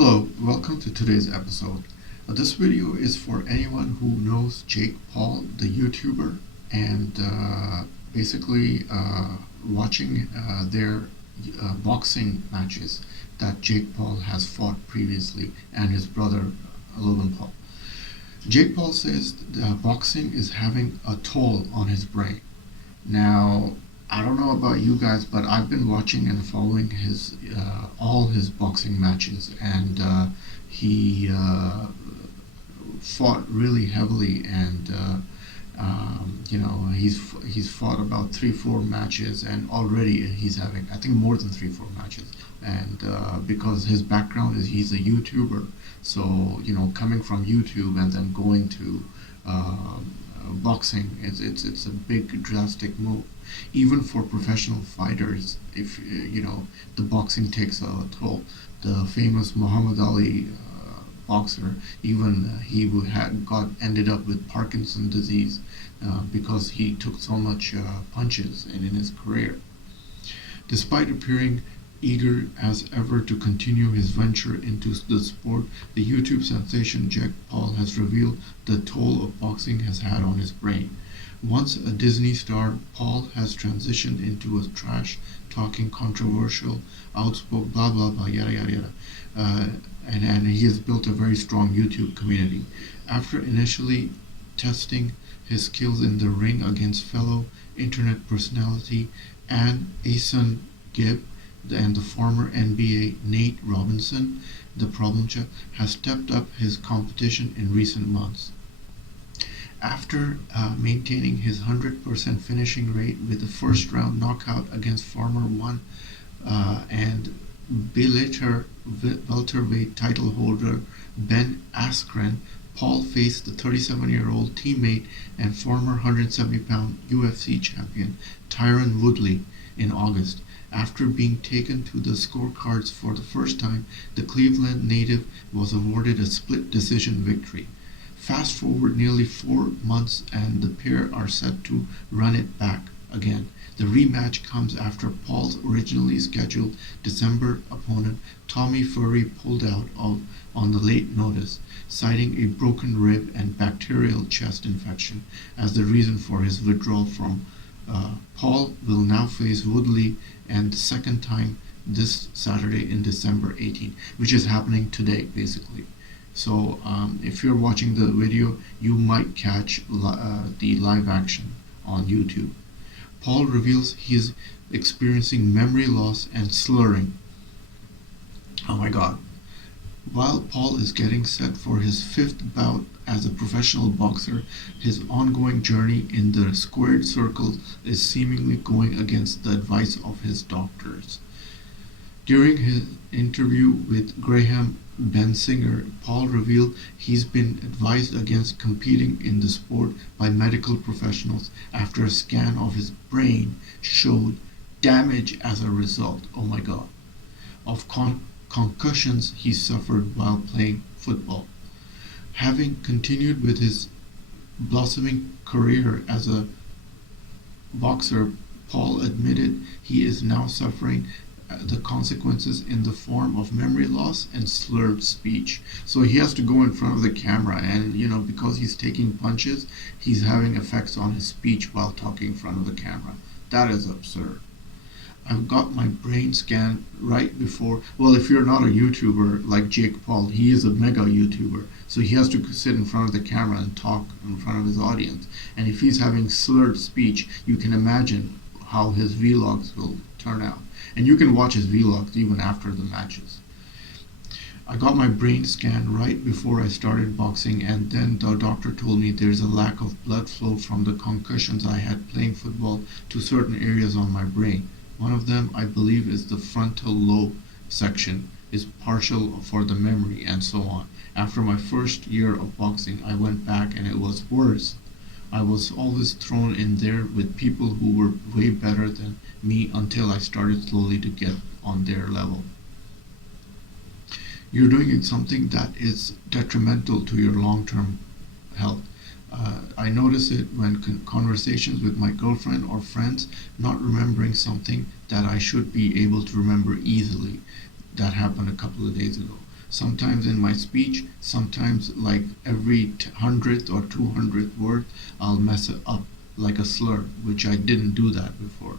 Hello, welcome to today's episode. This video is for anyone who knows Jake Paul, the YouTuber, and basically watching their boxing matches that Jake Paul has fought previously and his brother Logan Paul. Jake Paul says boxing is having a toll on his brain. Now, I don't know about you guys, but I've been watching and following his all his boxing matches, and he fought really heavily, and he's fought about 3-4 matches, and already he's having, I think, more than 3-4 matches, and because his background is he's a YouTuber, so coming from YouTube and then going to boxing, it's a big drastic move. Even for professional fighters, if the boxing takes a toll. The famous Muhammad Ali boxer, even he ended up with Parkinson's disease because he took so much punches in his career. Despite appearing eager as ever to continue his venture into the sport, the YouTube sensation Jake Paul has revealed the toll of boxing has had on his brain. Once a Disney star, Paul has transitioned into a trash-talking, controversial, outspoken, blah blah blah, yada yada yada, and he has built a very strong YouTube community. After initially testing his skills in the ring against fellow internet personality Ann Asen Gibb and the former NBA Nate Robinson, the problem child has stepped up his competition in recent months. After maintaining his 100% finishing rate with a first-round knockout against former one and welterweight title holder Ben Askren, Paul faced the 37-year-old teammate and former 170-pound UFC champion Tyron Woodley in August. After being taken to the scorecards for the first time, the Cleveland native was awarded a split decision victory. Fast forward nearly 4 months and the pair are set to run it back again. The rematch comes after Paul's originally scheduled December opponent Tommy Fury pulled out on the late notice, citing a broken rib and bacterial chest infection as the reason for his withdrawal from Paul will now face Woodley and the second time this Saturday in December 18, which is happening today basically. So if you're watching the video, you might catch the live action on YouTube. Paul reveals he is experiencing memory loss and slurring. Oh my God. While Paul is getting set for his 5th bout as a professional boxer, his ongoing journey in the squared circle is seemingly going against the advice of his doctors. During his interview with Graham Bensinger, Paul revealed he's been advised against competing in the sport by medical professionals after a scan of his brain showed damage as a result, oh my God, of concussions he suffered while playing football. Having continued with his blossoming career as a boxer, Paul admitted he is now suffering the consequences in the form of memory loss and slurred speech. So he has to go in front of the camera, and because he's taking punches, he's having effects on his speech while talking in front of the camera. That is absurd. I've got my brain scanned right before. Well, if you're not a YouTuber like Jake Paul, he is a mega YouTuber, so he has to sit in front of the camera and talk in front of his audience. And if he's having slurred speech, you can imagine how his vlogs will turn out. And you can watch his vlogs even after the matches. I got my brain scanned right before I started boxing, and then the doctor told me there's a lack of blood flow from the concussions I had playing football to certain areas on my brain. One of them, I believe, is the frontal lobe section, is partial for the memory, and so on. After my first year of boxing, I went back and it was worse. I was always thrown in there with people who were way better than me until I started slowly to get on their level. You're doing something that is detrimental to your long-term health. I notice it when conversations with my girlfriend or friends, not remembering something that I should be able to remember easily. That happened a couple of days ago. Sometimes in my speech, sometimes like every 100th or 200th word, I'll mess it up like a slur, which I didn't do that before.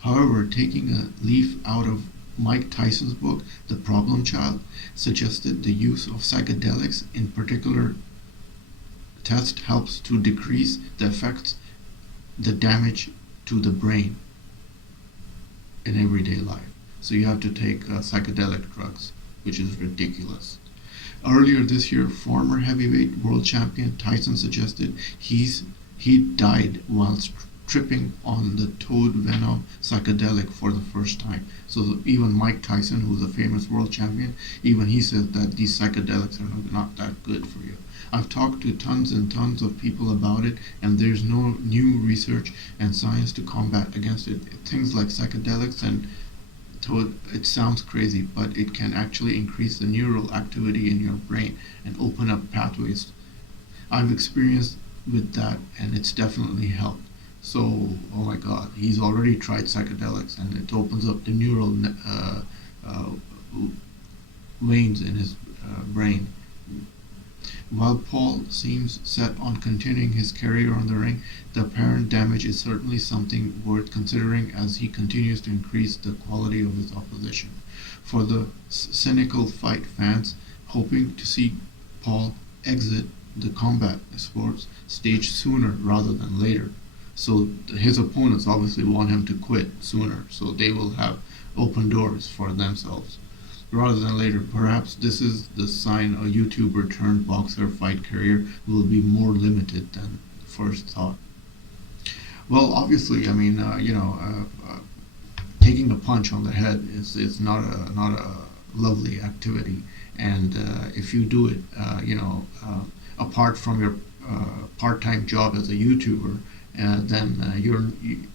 However, taking a leaf out of Mike Tyson's book, The Problem Child, suggested the use of psychedelics in particular test helps to decrease the effects, the damage to the brain in everyday life. So you have to take psychedelic drugs, which is ridiculous. Earlier this year, former heavyweight world champion Tyson suggested he died whilst tripping on the toad venom psychedelic for the first time. So even Mike Tyson, who's a famous world champion, even he says that these psychedelics are not that good for you. I've talked to tons and tons of people about it, and there's no new research and science to combat against it. Things like psychedelics and toad, it sounds crazy, but it can actually increase the neural activity in your brain and open up pathways. I've experienced with that, and it's definitely helped. So, oh my God, he's already tried psychedelics, and it opens up the neural uh, veins in his brain. While Paul seems set on continuing his career on the ring, the apparent damage is certainly something worth considering as he continues to increase the quality of his opposition. For the cynical fight fans hoping to see Paul exit the combat sports stage sooner rather than later. So his opponents obviously want him to quit sooner, so they will have open doors for themselves rather than later. Perhaps this is the sign a YouTuber turned boxer fight career will be more limited than first thought. Well, obviously, I mean, taking a punch on the head is not a lovely activity, and if you do it, apart from your part-time job as a YouTuber, then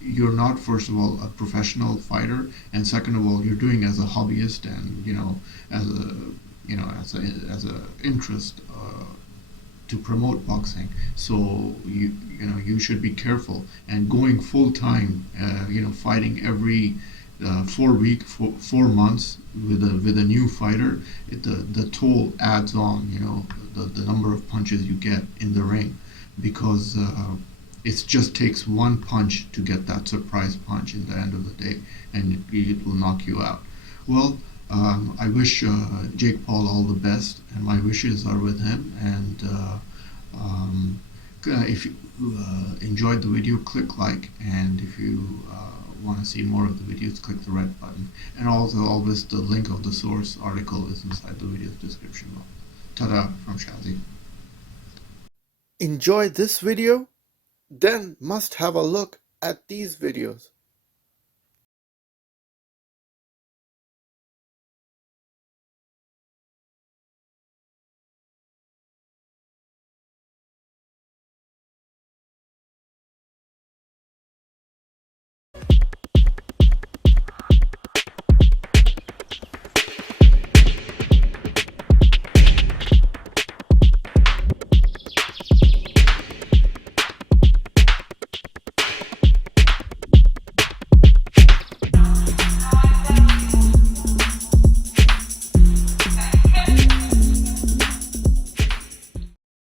you're not, first of all, a professional fighter, and second of all, you're doing as a hobbyist, and as a as a interest to promote boxing. So you should be careful, and going full time, fighting every 4 months with a new fighter, the toll adds on. The number of punches you get in the ring, because it just takes one punch to get that surprise punch in the end of the day, and it will knock you out. Well, I wish Jake Paul all the best, and my wishes are with him. And if you enjoyed the video, click like, and if you want to see more of the videos, click the red button. And also, always the link of the source article is inside the video's description box. Ta-da from Shazi. Enjoy this video? Then must have a look at these videos.